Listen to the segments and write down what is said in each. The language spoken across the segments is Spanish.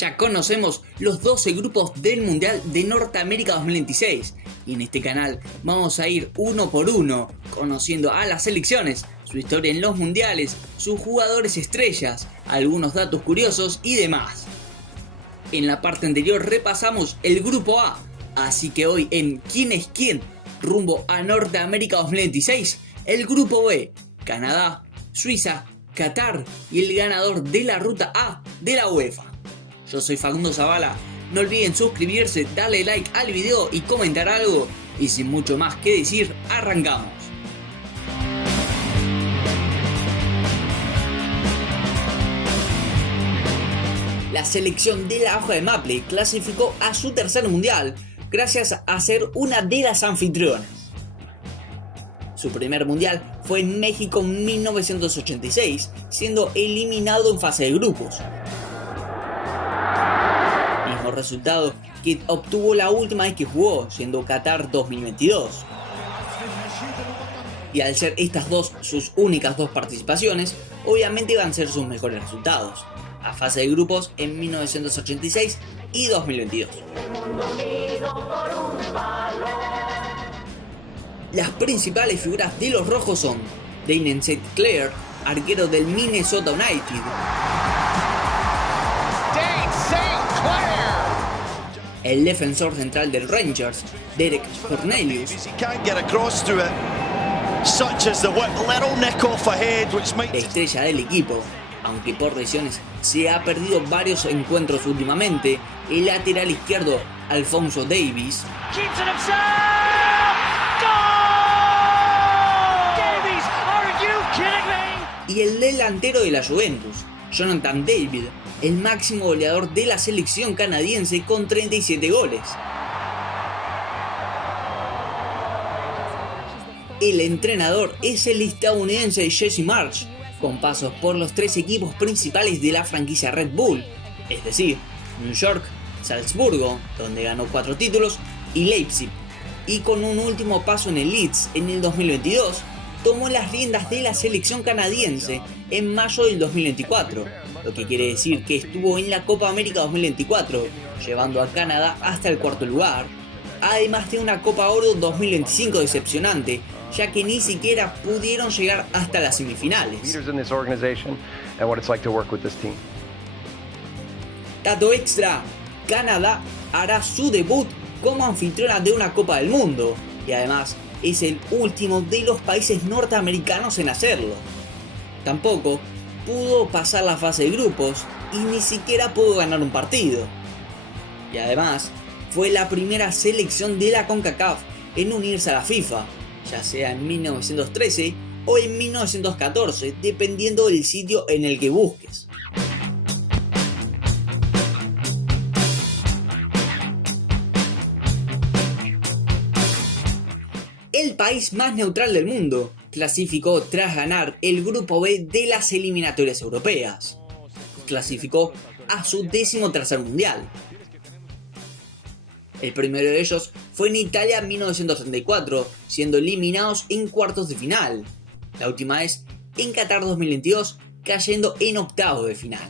Ya conocemos los 12 grupos del Mundial de Norteamérica 2026 y en este canal vamos a ir uno por uno conociendo a las selecciones, su historia en los mundiales, sus jugadores estrellas, algunos datos curiosos y demás. En la parte anterior repasamos el grupo A, así que hoy en ¿Quién es quién? Rumbo a Norteamérica 2026, el grupo B, Canadá, Suiza, Qatar y el ganador de la ruta A de la UEFA. Yo soy Facundo Zavala, no olviden suscribirse, darle like al video y comentar algo, y sin mucho más que decir, arrancamos. La selección de la hoja de Maple clasificó a su tercer mundial gracias a ser una de las anfitrionas. Su primer mundial fue en México en 1986, siendo eliminado en fase de grupos. Mismo resultado que obtuvo la última vez que jugó, siendo Qatar 2022. Y al ser estas dos sus únicas dos participaciones, obviamente van a ser sus mejores resultados, a fase de grupos en 1986 y 2022. Las principales figuras de los rojos son Damien St. Clair, arquero del Minnesota United, el defensor central del Rangers, Derek Cornelius, la estrella del equipo, aunque por lesiones se ha perdido varios encuentros últimamente, el lateral izquierdo Alphonso Davies, y el delantero de la Juventus, Jonathan David, el máximo goleador de la selección canadiense con 37 goles. El entrenador es el estadounidense Jesse Marsch, con pasos por los tres equipos principales de la franquicia Red Bull, es decir, New York, Salzburgo, donde ganó 4 títulos, y Leipzig, y con un último paso en el Leeds en el 2022, tomó las riendas de la selección canadiense en mayo del 2024, lo que quiere decir que estuvo en la Copa América 2024, llevando a Canadá hasta el cuarto lugar, además de una Copa Oro 2025 decepcionante, ya que ni siquiera pudieron llegar hasta las semifinales. Dato extra, Canadá hará su debut como anfitriona de una Copa del Mundo, y además es el último de los países norteamericanos en hacerlo. Tampoco pudo pasar la fase de grupos y ni siquiera pudo ganar un partido. Y además fue la primera selección de la CONCACAF en unirse a la FIFA, ya sea en 1913 o en 1914, dependiendo del sitio en el que busques. El país más neutral del mundo clasificó tras ganar el grupo B de las eliminatorias europeas. Clasificó a su 13º mundial. El primero de ellos fue en Italia en 1934, siendo eliminados en cuartos de final. La última vez en Qatar 2022, cayendo en octavos de final.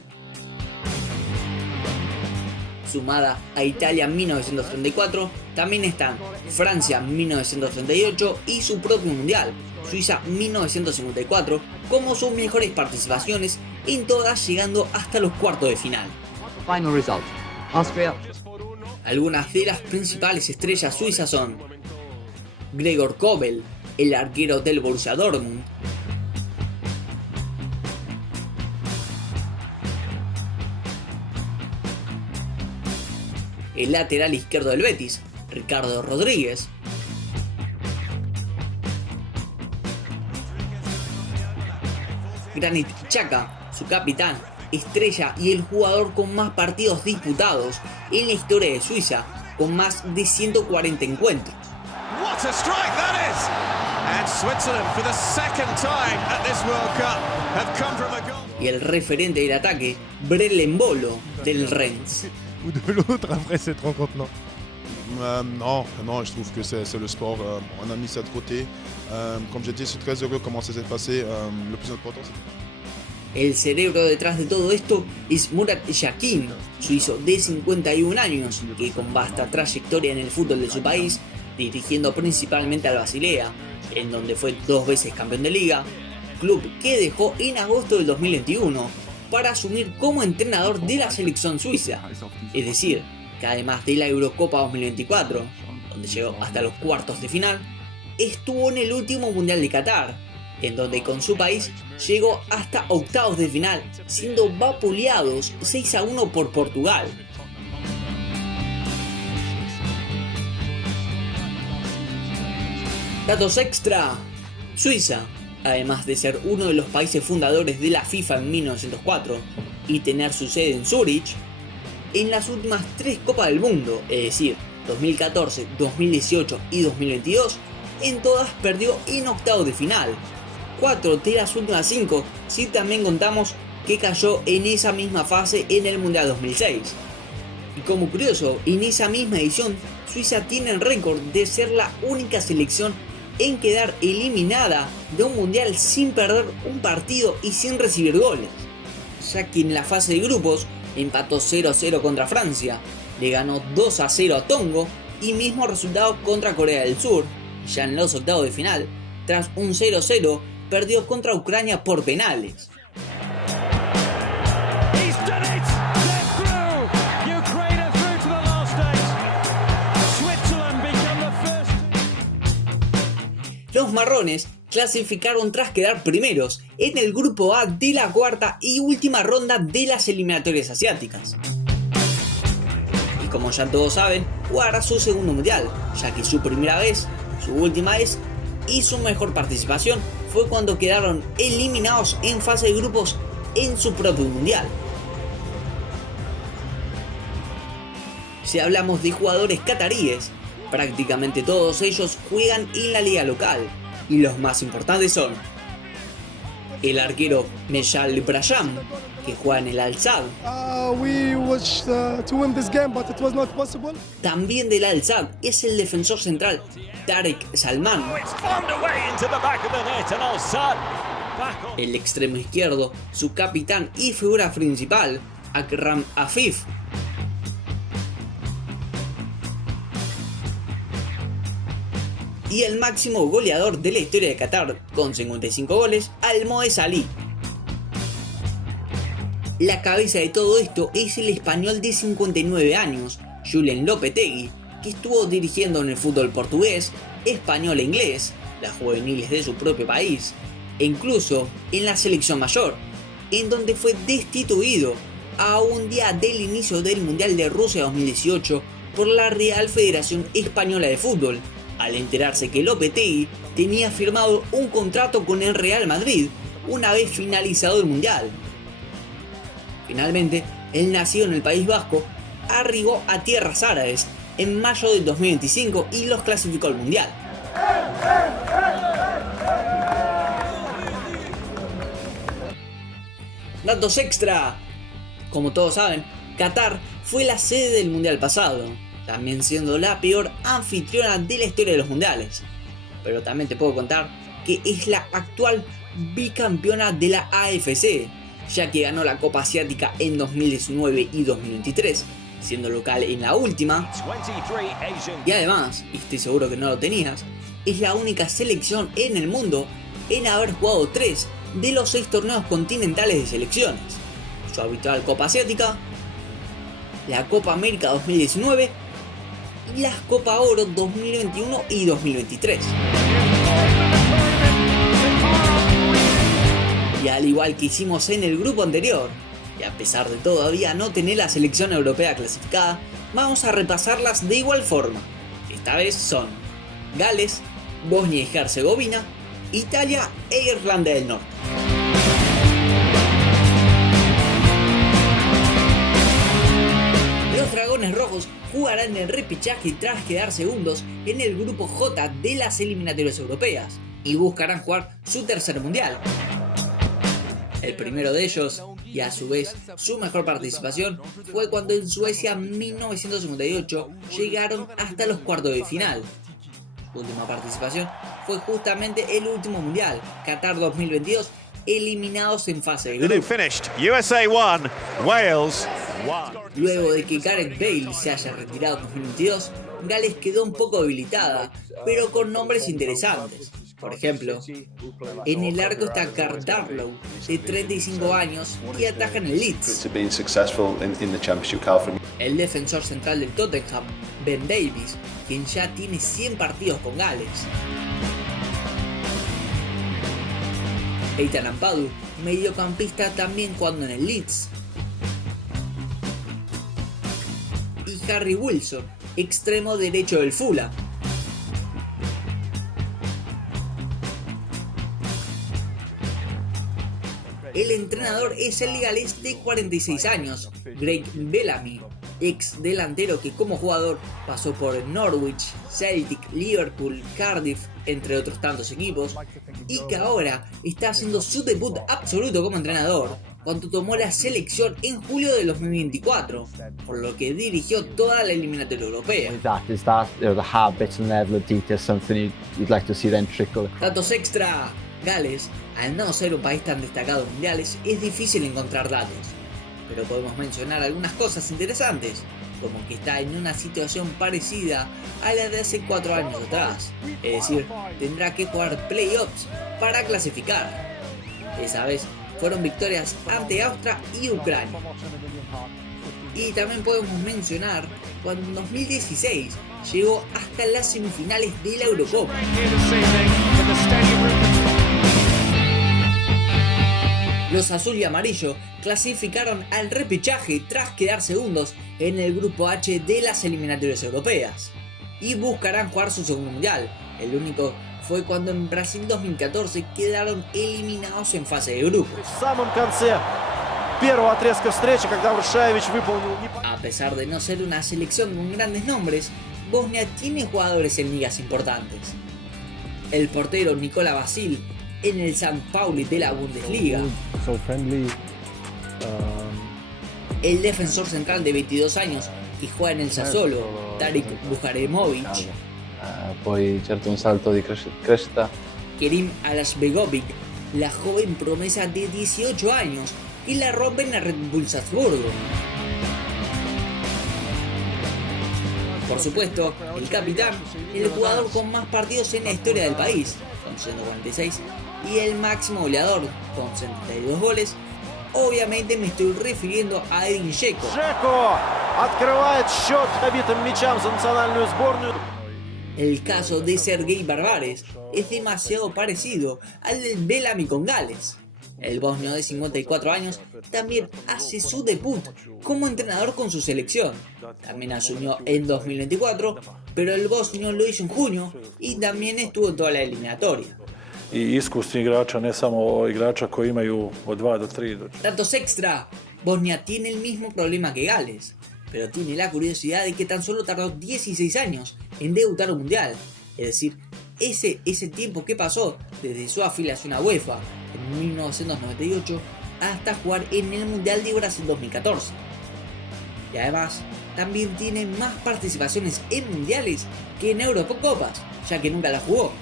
Sumada a Italia en 1934, también están Francia en 1938 y su propio mundial, Suiza 1954, como sus mejores participaciones, en todas llegando hasta los cuartos de final. Final result: Austria. Algunas de las principales estrellas suizas son Gregor Kobel, el arquero del Borussia Dortmund, el lateral izquierdo del Betis, Ricardo Rodríguez, Granit Xhaka, su capitán, estrella y el jugador con más partidos disputados en la historia de Suiza, con más de 140 encuentros. What a strike that is! And Switzerland for the second time at this World Cup have come from a goal. Y el referente del ataque, Brel Embolo del Rennes. Ou de l'autre après cette rencontre, non? Non, je trouve que c'est le sport. On a mis ça de côté. Comme j'ai dit, je suis très heureux comment ça s'est passé. Le plus important, c'est El cerebro detrás de todo esto es Murat Yakin, suizo de 51 años, que con vasta trayectoria en el fútbol de su país, dirigiendo principalmente al Basilea, en donde fue 2 veces campeón de liga, club que dejó en agosto del 2021 para asumir como entrenador de la selección suiza, es decir, que además de la Eurocopa 2024, donde llegó hasta los cuartos de final, estuvo en el último Mundial de Qatar, en donde con su país llegó hasta octavos de final, siendo vapuleados 6-1 por Portugal. Datos extra: Suiza, además de ser uno de los países fundadores de la FIFA en 1904 y tener su sede en Zúrich, en las últimas 3 Copas del Mundo, es decir, 2014, 2018 y 2022, en todas perdió en octavos de final. 4 de las últimas 5 si también contamos que cayó en esa misma fase en el Mundial 2006. Y como curioso, en esa misma edición, Suiza tiene el récord de ser la única selección en quedar eliminada de un Mundial sin perder un partido y sin recibir goles, ya que en la fase de grupos empató 0-0 contra Francia, le ganó 2-0 a Tongo y mismo resultado contra Corea del Sur. Ya en los octavos de final, tras un 0-0, perdió contra Ucrania por penales. Los marrones clasificaron tras quedar primeros en el grupo A de la cuarta y última ronda de las eliminatorias asiáticas. Y como ya todos saben, jugará su segundo mundial, ya que su primera vez, su última vez y su mejor participación fue cuando quedaron eliminados en fase de grupos en su propio mundial. Si hablamos de jugadores cataríes, prácticamente todos ellos juegan en la liga local, y los más importantes son el arquero Mejal Braham, que juega en el Al-Sadd. También del Al-Sadd es el defensor central Tarek Salman. El extremo izquierdo, su capitán y figura principal, Akram Afif. Y el máximo goleador de la historia de Qatar, con 55 goles, Almoez Ali. La cabeza de todo esto es el español de 59 años, Julen Lopetegui, que estuvo dirigiendo en el fútbol portugués, español e inglés, las juveniles de su propio país, e incluso en la selección mayor, en donde fue destituido a un día del inicio del Mundial de Rusia 2018 por la Real Federación Española de Fútbol, al enterarse que Lopetegui tenía firmado un contrato con el Real Madrid una vez finalizado el Mundial. Finalmente, el nacido en el País Vasco arribó a tierras árabes en mayo del 2025 y los clasificó al Mundial. Datos extra. Como todos saben, Qatar fue la sede del Mundial pasado, también siendo la peor anfitriona de la historia de los mundiales. Pero también te puedo contar que es la actual bicampeona de la AFC, ya que ganó la Copa Asiática en 2019 y 2023, siendo local en la última. Y además, y estoy seguro que no lo tenías, es la única selección en el mundo en haber jugado 3 de los 6 torneos continentales de selecciones: su habitual Copa Asiática, la Copa América 2019 y las Copa Oro 2021 y 2023. Y al igual que hicimos en el grupo anterior, y a pesar de todavía no tener la selección europea clasificada, vamos a repasarlas de igual forma. Esta vez son Gales, Bosnia y Herzegovina, Italia e Irlanda del Norte. Los Dragones Rojos jugarán el repechaje tras quedar segundos en el grupo J de las eliminatorias europeas y buscarán jugar su tercer mundial. El primero de ellos, y a su vez su mejor participación, fue cuando en Suecia en 1958 llegaron hasta los cuartos de final. Su última participación fue justamente el último mundial, Qatar 2022, eliminados en fase de And it grupo. finished USA 1, Wales 1. Luego de que Gareth Bale se haya retirado en 2022, Gales quedó un poco debilitada, pero con nombres interesantes. Por ejemplo, en el arco está Garth Darlow, de 35 años, que ataja en el Leeds. Been successful in the Championship, California. El defensor central del Tottenham, Ben Davies, quien ya tiene 100 partidos con Gales. Eitan Ampadu, mediocampista también jugando en el Leeds. Y Harry Wilson, extremo derecho del Fulham. El entrenador es el galés de 46 años, Craig Bellamy, ex delantero que como jugador pasó por Norwich, Celtic, Liverpool, Cardiff, entre otros tantos equipos, y que ahora está haciendo su debut absoluto como entrenador cuando tomó la selección en julio de 2024, por lo que dirigió toda la eliminatoria europea. Is that the habits and level of detail something you'd like to see then trickle across? Datos extra. Gales, al no ser un país tan destacado en mundiales, es difícil encontrar datos, pero podemos mencionar algunas cosas interesantes, como que está en una situación parecida a la de hace 4 años atrás, es decir, tendrá que jugar playoffs para clasificar. Esa vez fueron victorias ante Austria y Ucrania. Y también podemos mencionar cuando en 2016 llegó hasta las semifinales de la Eurocopa. Los azul y amarillo clasificaron al repechaje tras quedar segundos en el grupo H de las eliminatorias europeas y buscarán jugar su segundo mundial. El único fue cuando en Brasil 2014 quedaron eliminados en fase de grupo. A pesar de no ser una selección con grandes nombres, Bosnia tiene jugadores en ligas importantes. El portero Nikola Vasil en el St. Pauli de la Bundesliga. El defensor central de 22 años que juega en el Sassuolo, Tarik Bujaremovic. Poi certo un salto di crescita. Kerim Alasbegovic, la joven promesa de 18 años que la rompe en la Red Bull Salzburgo. Por supuesto, el capitán, el jugador con más partidos en la historia del país, con 146, y el máximo goleador, con 72 goles. Obviamente me estoy refiriendo a Edin Dzeko. El caso de Sergei Barbares es demasiado parecido al del Bellamy con Gales. El bosnio de 54 años también hace su debut como entrenador con su selección. También asumió en 2024, pero el bosnio lo hizo en junio y también estuvo en toda la eliminatoria. I iskusni igrača, ne samo igrača koji imaju od 2 do 3. Datos extra. Bosnia tiene el mismo problema que Gales, pero tiene la curiosidad de que tan solo tardó 16 años en debutar un mundial. Es decir, ese tiempo que pasó desde su afiliación a UEFA en 1998 hasta jugar en el Mundial de Brasil 2014. Y además, también tiene más participaciones en mundiales que en Eurocopas, ya que nunca la jugó.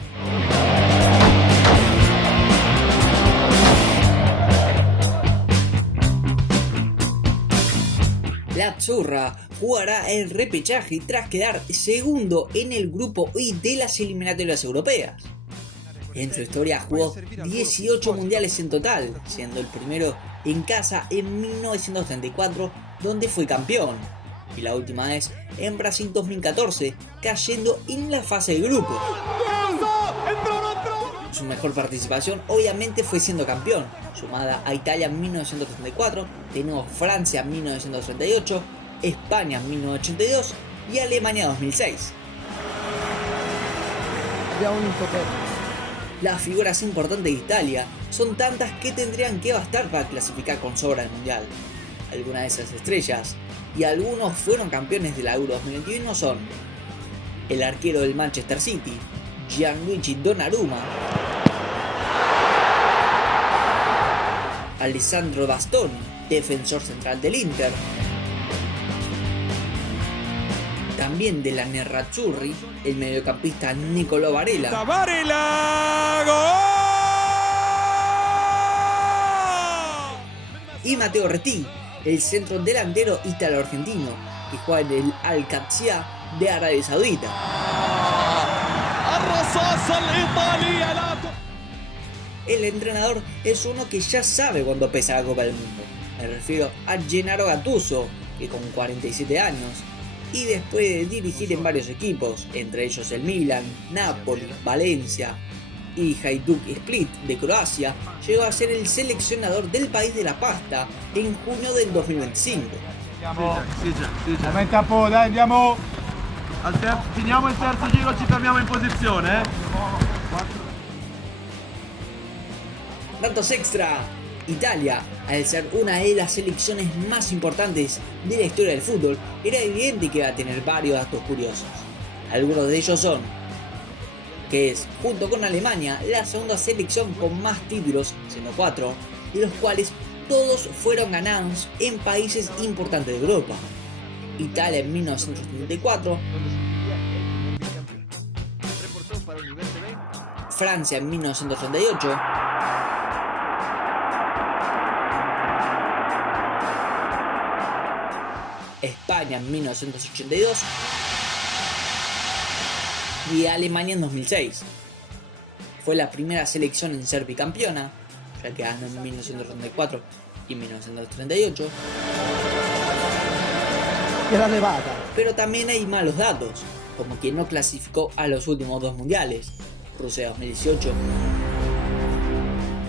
La Azzurra jugará el repechaje tras quedar segundo en el grupo I de las eliminatorias europeas. En su historia jugó 18 mundiales en total, siendo el primero en casa en 1934, donde fue campeón, y la última vez en Brasil 2014, cayendo en la fase de grupo. Su mejor participación obviamente fue siendo campeón, sumada a Italia en 1934, de nuevo Francia en 1938, España en 1982 y Alemania en 2006. Las figuras importantes de Italia son tantas que tendrían que bastar para clasificar con sobra al Mundial. Algunas de esas estrellas, y algunos fueron campeones de la Euro 2021, son el arquero del Manchester City, Gianluigi Donnarumma, Alessandro Bastoni, defensor central del Inter, también de la Nerazzurri, el mediocampista Niccolò Varela, Varela, y Matteo Retti, el centro delantero italo-argentino, que juega en el Al-Qadsiya de Arabia Saudita. El entrenador es uno que ya sabe cuándo pesa la Copa del Mundo. Me refiero a Gennaro Gattuso, que con 47 años, y después de dirigir en varios equipos, entre ellos el Milan, Napoli, Valencia y Hajduk Split de Croacia, llegó a ser el seleccionador del país de la pasta en junio del 2025. Momento a po', dai, andiamo. Finiamo il terzo giro, ci fermiamo in posizione. Datos extra. Italia, al ser una de las selecciones más importantes de la historia del fútbol, era evidente que iba a tener varios datos curiosos. Algunos de ellos son que es, junto con Alemania, la segunda selección con más títulos, siendo 4, de los cuales todos fueron ganados en países importantes de Europa. Italia en 1974, Francia en 1938, España en 1982 y Alemania en 2006. Fue la primera selección en ser bicampeona, ya que ganó en 1934 y 1938. Pero también hay malos datos, como que no clasificó a los últimos 2 mundiales, Rusia 2018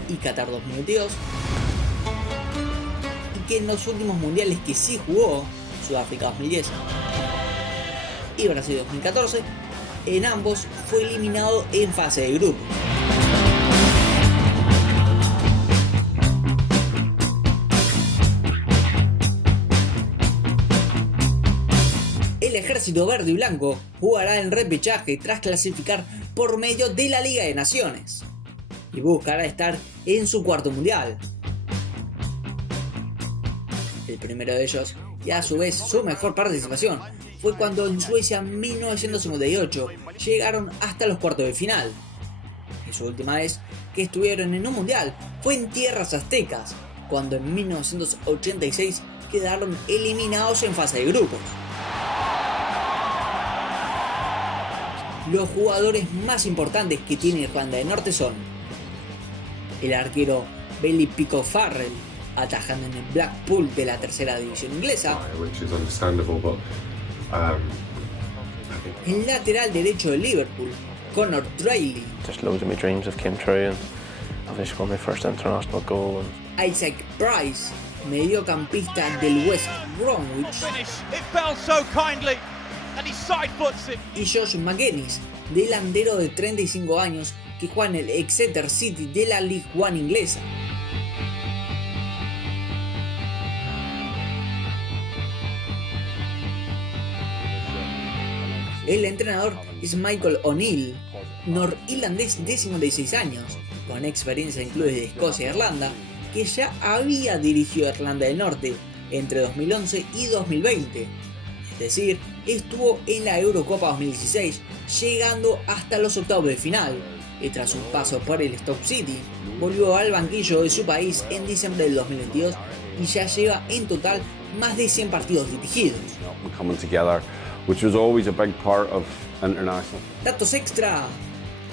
y Qatar 2022, y que en los últimos mundiales que sí jugó, Sudáfrica 2010 y Brasil 2014, en ambos fue eliminado en fase de grupo. El ejército verde y blanco jugará en repechaje tras clasificar por medio de la Liga de Naciones y buscará estar en su 4º mundial. El primero de ellos, y a su vez su mejor participación, fue cuando en Suecia en 1958 llegaron hasta los cuartos de final. Y su última vez que estuvieron en un mundial fue en tierras aztecas, cuando en 1986 quedaron eliminados en fase de grupos. Los jugadores más importantes que tiene Irlanda del Norte son el arquero Billy Pico Farrell, atajando en el Blackpool de la 3ª división inglesa, el lateral derecho de Liverpool, Conor Daly, just loads of my dreams have came true and I've scored my first international goal. Isaac Price, mediocampista del West Bromwich, y Josh McGuinness, delantero de 35 años que juega en el Exeter City de la League One inglesa. El entrenador es Michael O'Neill, norirlandés de 56 años, con experiencia en clubes de Escocia e Irlanda, que ya había dirigido a Irlanda del Norte entre 2011 y 2020. Es decir, estuvo en la Eurocopa 2016, llegando hasta los octavos de final, y tras un paso por el Stoke City, volvió al banquillo de su país en diciembre del 2022 y ya lleva en total más de 100 partidos dirigidos. Which was always a big part of international. Datos extra.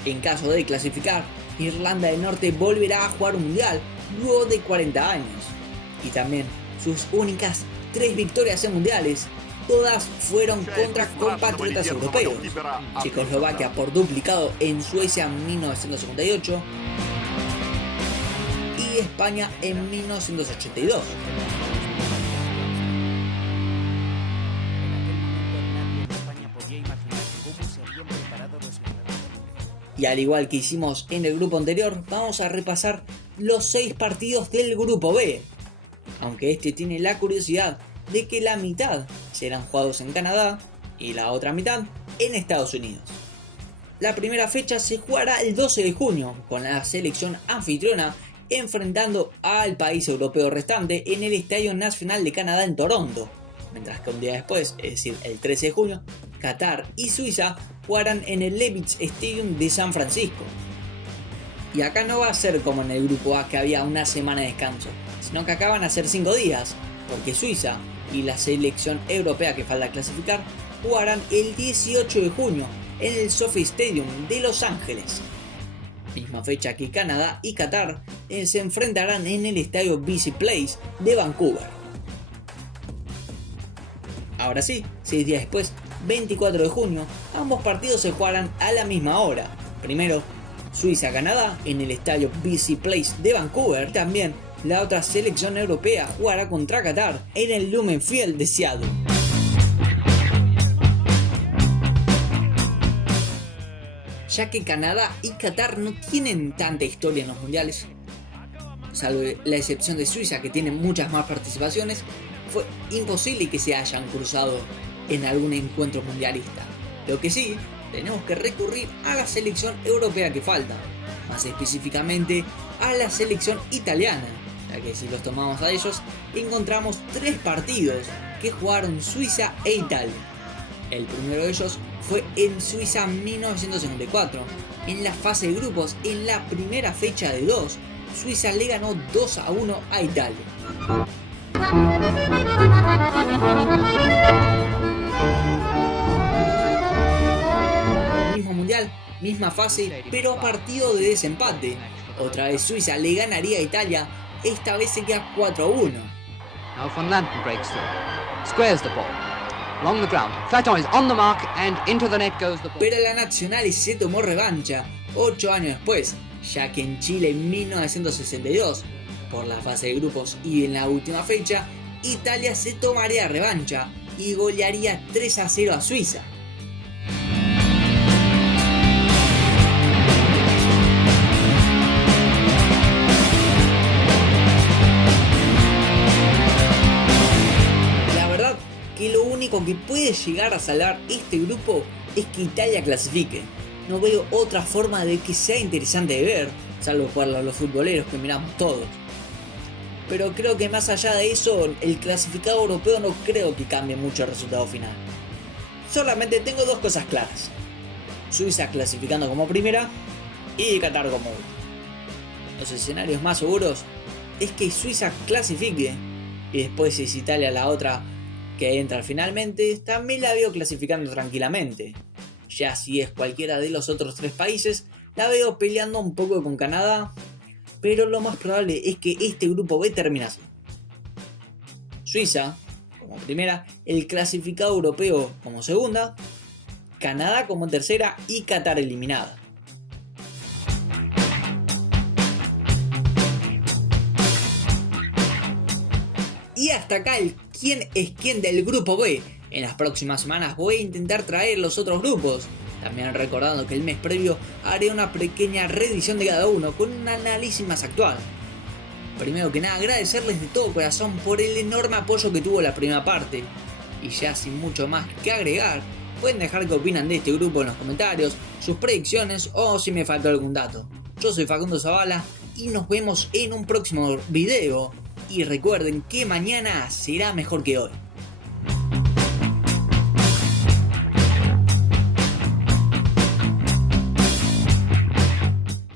En caso de clasificar, Irlanda del Norte volverá a jugar un mundial luego de 40 años. Y también sus únicas 3 victorias en mundiales, todas fueron contra compatriotas europeos. Checoslovaquia por duplicado en Suecia en 1958 y España en 1982. Y al igual que hicimos en el grupo anterior, vamos a repasar los 6 partidos del grupo B. Aunque este tiene la curiosidad de que la mitad serán jugados en Canadá y la otra mitad en Estados Unidos. La primera fecha se jugará el 12 de junio con la selección anfitriona enfrentando al país europeo restante en el Estadio Nacional de Canadá en Toronto. Mientras que un día después, es decir el 13 de junio, Qatar y Suiza jugarán en el Levi's Stadium de San Francisco. Y acá no va a ser como en el grupo A que había una semana de descanso, sino que acaban a ser 5 días, porque Suiza y la selección europea que falta clasificar jugarán el 18 de junio en el SoFi Stadium de Los Ángeles. Misma fecha que Canadá y Qatar se enfrentarán en el estadio BC Place de Vancouver. Ahora sí, 6 días después, 24 de junio, ambos partidos se jugarán a la misma hora. Primero, Suiza-Canadá en el estadio BC Place de Vancouver. También la otra selección europea jugará contra Qatar en el Lumen Field de Seattle. Ya que Canadá y Qatar no tienen tanta historia en los mundiales, salvo la excepción de Suiza que tiene muchas más participaciones, fue imposible que se hayan cruzado en algún encuentro mundialista. Lo que sí, tenemos que recurrir a la selección europea que falta, más específicamente a la selección italiana, ya que si los tomamos a ellos, encontramos 3 partidos que jugaron Suiza e Italia. El primero de ellos fue en Suiza 1954, en la fase de grupos, en la primera fecha de 2, Suiza le ganó 2-1 a Italia. Mismo mundial, misma fase, pero partido de desempate. Otra vez Suiza le ganaría a Italia, esta vez se queda 4-1. Now Van Lanten breaks through. Squares the ball. Along the ground. Faton is on the mark and into the net goes the ball. Pero la Nacional se tomó revancha 8 años después, ya que en Chile en 1962, por la fase de grupos y en la última fecha, Italia se tomaría revancha y golearía 3-0 a Suiza. La verdad que lo único que puede llegar a salvar este grupo es que Italia clasifique. No veo otra forma de que sea interesante de ver, salvo por los futboleros que miramos todos. Pero creo que más allá de eso, el clasificado europeo no creo que cambie mucho el resultado final. Solamente tengo 2 cosas claras: Suiza clasificando como primera y Qatar como última. Los escenarios más seguros es que Suiza clasifique y después, si es Italia la otra que entra finalmente, también la veo clasificando tranquilamente. Ya si es cualquiera de los otros 3 países, la veo peleando un poco con Canadá, pero lo más probable es que este grupo B termine así: Suiza como primera, el clasificado europeo como segunda, Canadá como tercera y Qatar eliminada. Y hasta acá el quién es quién del grupo B. En las próximas semanas voy a intentar traer los otros grupos, también recordando que el mes previo haré una pequeña reedición de cada uno con un análisis más actual. Primero que nada, agradecerles de todo corazón por el enorme apoyo que tuvo la primera parte, y ya sin mucho más que agregar, pueden dejar qué opinan de este grupo en los comentarios, sus predicciones o si me faltó algún dato. Yo soy Facundo Zavala y nos vemos en un próximo video, y recuerden que mañana será mejor que hoy.